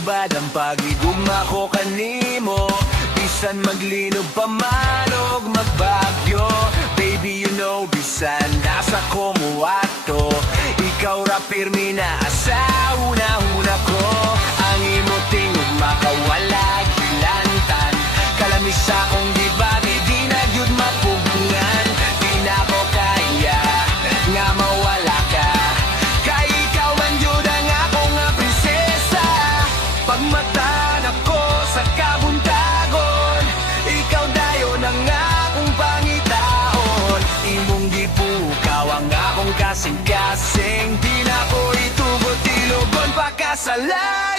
Lubad ang pagigugma ko kanimo, bisan maglinog pamanog magbagyo. Baby, you know, bisan nasa kumuwato, ikaw ra pirmi na asa una-una ko. Ang imo tingog makawalag hilantan, kalamis akong gibati, di na gyud mapugngan. Di na ko kaya nga mawala ka, kay ikaw man gyud ang ako nga prinsesa. Pagmatan ako sa kabuntagon, ikaw dayon ang akong pangitaon. Imong gipukaw ang akong kasing-kasing, di na ko itugot ilugon pa kasalan.